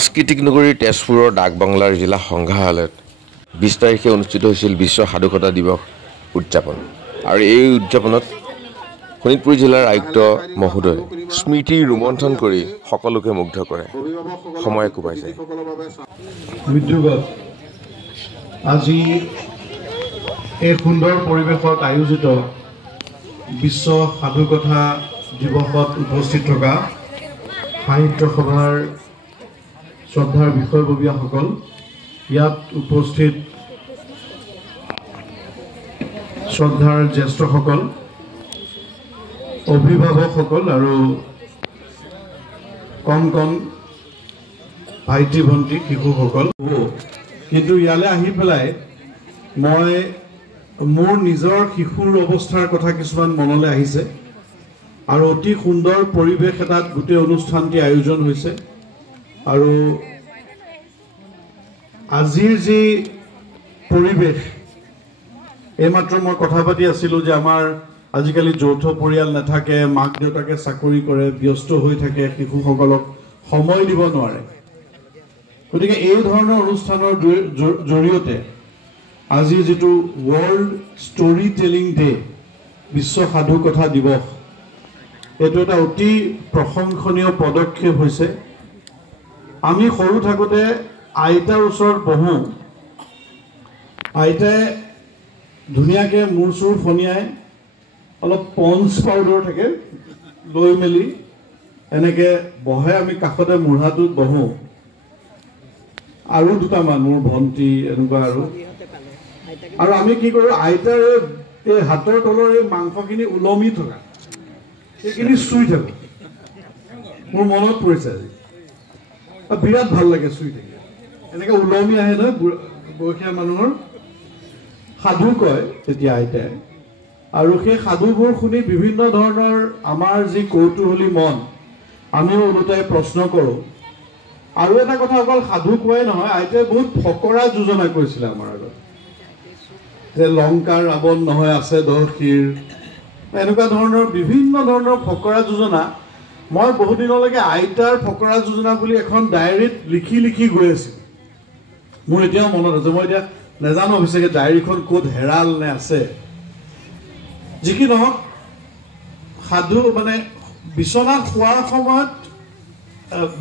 সাংস্কৃতিক নগৰী তেজপুৰৰ ডাকবাংলাৰ জিলা সংগ্ৰহালয়ত 20 তাৰিখে অনুষ্ঠিত হৈছিল বিশ্ব সাধুকতা দিৱস উদযাপন। আৰু এই উদযাপনত শোণিতপুৰ জিলাৰ আয়ুক্ত মহোদয় স্মৃতি ৰোমন্থন কৰি সকলোকে মুগ্ধ কৰে। সময় কোবাই যায়। উদ্যোগত আজি এই সুন্দৰ পৰিৱেশত আয়োজিত বিশ্ব সাধুকথা দিৱসত উপস্থিত থকা সাহিত্য সভাৰ শ্ৰদ্ধাৰ বিষয়ববীয়াসকল, ইয়াত উপস্থিত শ্ৰদ্ধাৰ জ্যেষ্ঠসকল, অভিভাৱকসকল আৰু কণ কণ ভাইটি ভণ্টি শিশুসকল। কিন্তু ইয়ালৈ আহি পেলাই মই মোৰ নিজৰ শিশুৰ অৱস্থাৰ কথা কিছুমান মনলৈ আহিছে আৰু অতি সুন্দৰ পৰিৱেশ এটাত গোটেই অনুষ্ঠানটি আয়োজন হৈছে। আৰু আজিৰ যি পৰিৱেশ, এইমাত্ৰ মই কথা পাতি আছিলোঁ যে আমাৰ আজিকালি যৌথ পৰিয়াল নাথাকে, মাক দেউতাকে চাকৰি কৰে, ব্যস্ত হৈ থাকে, শিশুসকলক সময় দিব নোৱাৰে। গতিকে এই ধৰণৰ অনুষ্ঠানৰ জৰিয়তে আজি যিটো ৱৰ্ল্ড ষ্টৰী টেলিং ডে, বিশ্ব সাধুকথা দিৱস, এইটো এটা অতি প্ৰশংসনীয় পদক্ষেপ হৈছে। আমি সৰু থাকোঁতে আইতাৰ ওচৰত বহোঁ, আইতাই ধুনীয়াকৈ মূৰ চুৰ ফনিয়াই অলপ পঞ্চ পাউডাৰ থাকে লৈ মেলি এনেকৈ বহে, আমি কাষতে মূঢ়াটোত বহোঁ আৰু দুটামান মোৰ ভণ্টি এনেকুৱা আৰু আমি কি কৰোঁ, আইতাৰ এই হাতৰ তলৰ এই মাংসখিনি ওলমি থকা সেইখিনি চুই থাকোঁ। মোৰ মনত পৰিছে আজি, বিৰাট ভাল লাগে চুই থাকি। এনেকৈ ওলমি আহে নহয় বয়সীয়া মানুহৰ। সাধু কয় তেতিয়া আইতাই, আৰু সেই সাধুবোৰ শুনি বিভিন্ন ধৰণৰ আমাৰ যি কৌতূহলী মন, আমিও ওলোটাই প্ৰশ্ন কৰোঁ। আৰু এটা কথা, অকল সাধু কোৱাই নহয়, আইতাই বহুত ফকৰা যোজনা কৈছিলে আমাৰ আগত, যে লংকাৰ ৰাৱণ নহয় আছে 10 শিৰ, এনেকুৱা ধৰণৰ বিভিন্ন ধৰণৰ ফকৰা যোজনা। মই বহুদিনলৈকে আইতাৰ ফকৰা যোজনা বুলি এখন ডায়েৰীত লিখি লিখি গৈ আছিলোঁ। মোৰ এতিয়াও মনত আছে, মই এতিয়া নাজানো অৱশ্যে ডায়েৰীখন ক'ত হেৰাল নে আছে। যি কি নহওক, সাধু মানে বিচনাত শোৱাৰ সময়ত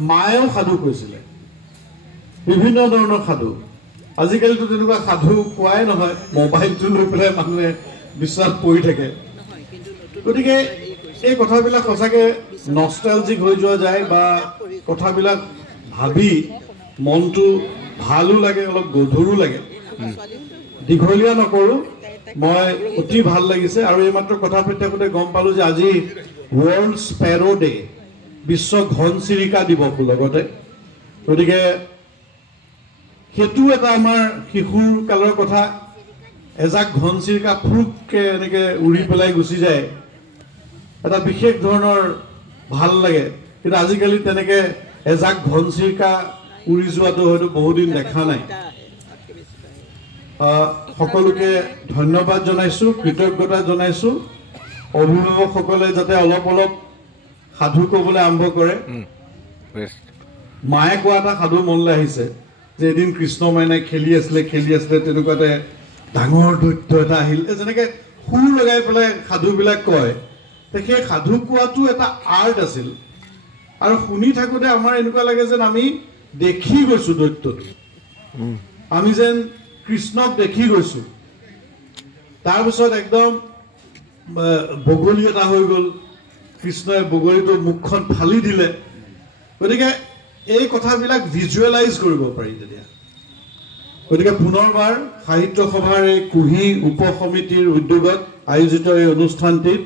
মায়েও সাধু কৈছিলে, বিভিন্ন ধৰণৰ সাধু। আজিকালিতো তেনেকুৱা সাধু কোৱাই নহয়, মোবাইলটো লৈ পেলাই মানুহে বিচনাত পৰি থাকে। গতিকে এই কথাবিলাক সঁচাকৈ নষ্টালজিক হৈ যোৱা যায়, বা কথাবিলাক ভাবি মনটো ভালো লাগে, অলপ গধুৰো লাগে। দীঘলীয়া নকৰোঁ, মই অতি ভাল লাগিছে। আৰু এইমাত্ৰ কথা পাতি থাকোঁতে গম পালোঁ যে আজি ৱৰ্ল্ড স্পেৰ' ডে, বিশ্ব ঘনচিৰিকা দিৱস লগতে। গতিকে সেইটো এটা আমাৰ শিশুৰ কালৰ কথা। এজাক ঘনচিৰিকা ফুৰুককৈ এনেকৈ উৰি পেলাই গুচি যায়, এটা বিশেষ ধৰণৰ ভাল লাগে। কিন্তু আজিকালি তেনেকৈ এজাক ঘনচিৰিকা উৰি যোৱাটো হয়তো বহুদিন দেখা নাই। সকলোকে ধন্যবাদ জনাইছোঁ, কৃতজ্ঞতা জনাইছোঁ। অভিভাৱকসকলে যাতে অলপ অলপ সাধু ক'বলৈ আৰম্ভ কৰে। মায়ে কোৱা এটা সাধু মনলৈ আহিছে, যে এদিন কৃষ্ণ মাইনাই খেলি আছিলে তেনেকুৱাতে ডাঙৰ দৈত্য এটা আহিল। যেনেকৈ সুৰ লগাই পেলাই সাধুবিলাক কয়, সেই সাধু কোৱাটো এটা আৰ্ট আছিল। আৰু শুনি থাকোঁতে আমাৰ এনেকুৱা লাগে যেন আমি দেখি গৈছোঁ দৈত্যটো, আমি যেন কৃষ্ণক দেখি গৈছোঁ। তাৰপিছত একদম বগলী এটা হৈ গ'ল, কৃষ্ণই বগলীটো মুখখন ফালি দিলে। গতিকে এই কথাবিলাক ভিজুৱেলাইজ কৰিব পাৰি তেতিয়া। গতিকে পুনৰবাৰ সাহিত্য সভাৰ এই কুহি উপ সমিতিৰ উদ্যোগত আয়োজিত এই অনুষ্ঠানটিত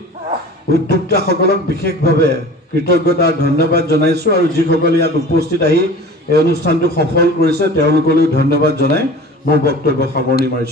উদ্যোক্তাসকলক বিশেষভাৱে কৃতজ্ঞতা ধন্যবাদ জনাইছোঁ। আৰু যিসকলে ইয়াত উপস্থিত আহি এই অনুষ্ঠানটো সফল কৰিছে তেওঁলোকলৈও ধন্যবাদ জনাই মোৰ বক্তব্য সামৰণি মাৰিছোঁ।